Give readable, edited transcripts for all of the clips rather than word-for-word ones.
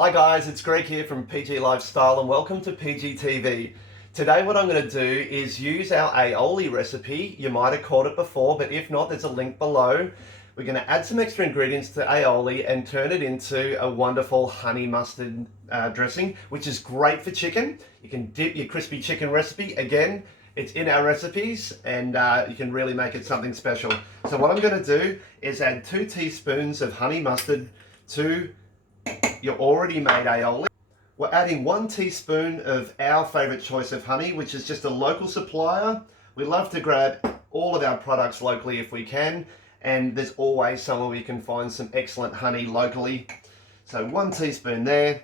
Hi guys, it's Greg here from PG Lifestyle and welcome to PGTV. Today what I'm going to do is use our aioli recipe. You might have caught it before, but if not, there's a link below. We're going to add some extra ingredients to aioli and turn it into a wonderful honey mustard dressing, which is great for chicken. You can dip your crispy chicken recipe. Again, it's in our recipes and you can really make it something special. So what I'm going to do is add 2 teaspoons of honey mustard to your already made aioli. We're adding 1 teaspoon of our favourite choice of honey, which is just a local supplier. We love to grab all of our products locally if we can, and there's always somewhere we can find some excellent honey locally. So 1 teaspoon there.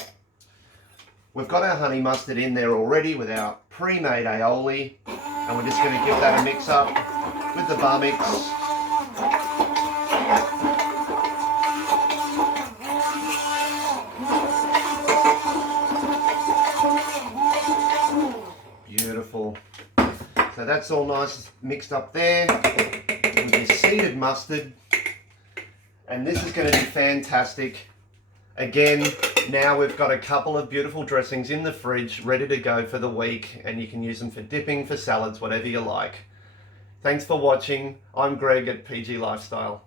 We've got our honey mustard in there already with our pre-made aioli, and we're just going to give that a mix up with the bar mix. Beautiful. So that's all nice mixed up there with your seeded mustard, and this is going to be fantastic. Again, now we've got a couple of beautiful dressings in the fridge ready to go for the week, and you can use them for dipping, for salads, whatever you like. Thanks for watching. I'm Greg at PG Lifestyle.